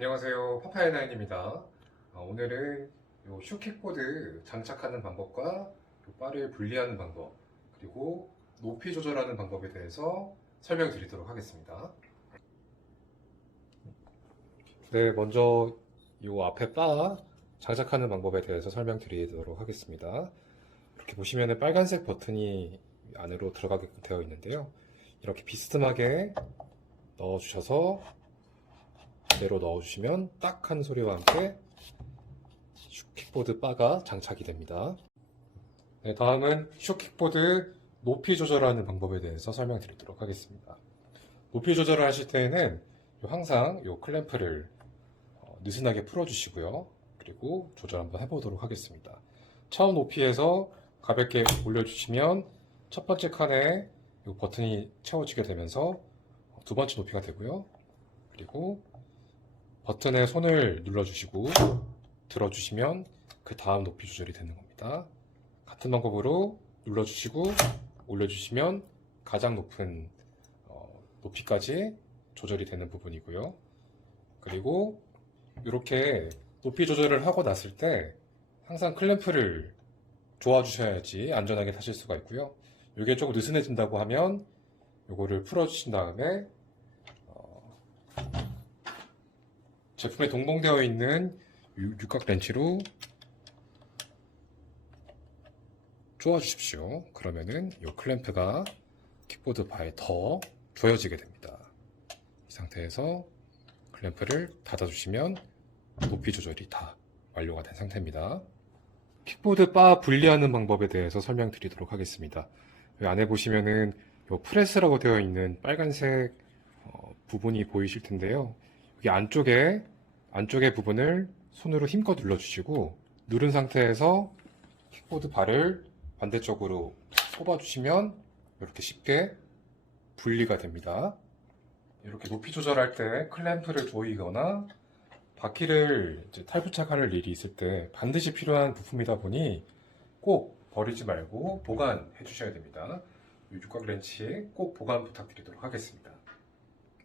슈퍼스카이라인입니다. 아, 오늘은 요 슈킥보드 장착하는 방법과 요 바를 분리하는 방법 그리고 높이 조절하는 방법에 대해서 설명드리도록 하겠습니다. 네, 먼저 요 앞에 바 장착하는 방법에 대해서 설명드리도록 하겠습니다. 이렇게 보시면 빨간색 버튼이 안으로 들어가게끔 되어 있는데요. 이렇게 비스듬하게 넣어주셔서 그대로 넣어주시면 딱 하는 소리와 함께 슈킥보드 바가 장착이 됩니다. 네, 다음은 슈킥보드 높이 조절하는 방법에 대해서 설명드리도록 하겠습니다. 높이 조절을 하실 때에는 항상 이 클램프를 어, 느슨하게 풀어주시고요. 그리고 조절 한번 해보도록 하겠습니다. 처음 높이에서 가볍게 올려주시면 첫 번째 칸에 이 버튼이 채워지게 되면서 두 번째 높이가 되고요. 그리고 버튼에 손을 눌러주시고 들어주시면 그 다음 높이 조절이 되는 겁니다. 같은 방법으로 눌러주시고 올려주시면 가장 높은 어, 높이까지 조절이 되는 부분이고요. 그리고 이렇게 높이 조절을 하고 났을 때 항상 클램프를 조아주셔야지 안전하게 타실 수가 있고요. 이게 조금 느슨해진다고 하면 이거를 풀어주신 다음에 어, 제품에 동봉되어 있는 유- 육각 렌치로 쪼아주십시오. 그러면은 이 클램프가 킥보드 바에 더 조여지게 됩니다. 이 상태에서 클램프를 닫아주시면 높이 조절이 다 완료가 된 상태입니다. 킥보드 바 분리하는 방법에 대해서 설명드리도록 하겠습니다. 안에 보시면은 요 프레스라고 되어 있는 빨간색 어, 부분이 보이실 텐데요. 여기 안쪽에 안쪽의 부분을 손으로 힘껏 눌러주시고 누른 상태에서 킥보드 바를 반대쪽으로 꼽아주시면 이렇게 쉽게 분리가 됩니다. 이렇게 높이 조절할 때 클램프를 조이거나 바퀴를 탈부착할 일이 있을 때 반드시 필요한 부품이다 보니 꼭 버리지 말고 보관해 주셔야 됩니다. 이 육각 렌치 꼭 보관 부탁드리도록 하겠습니다.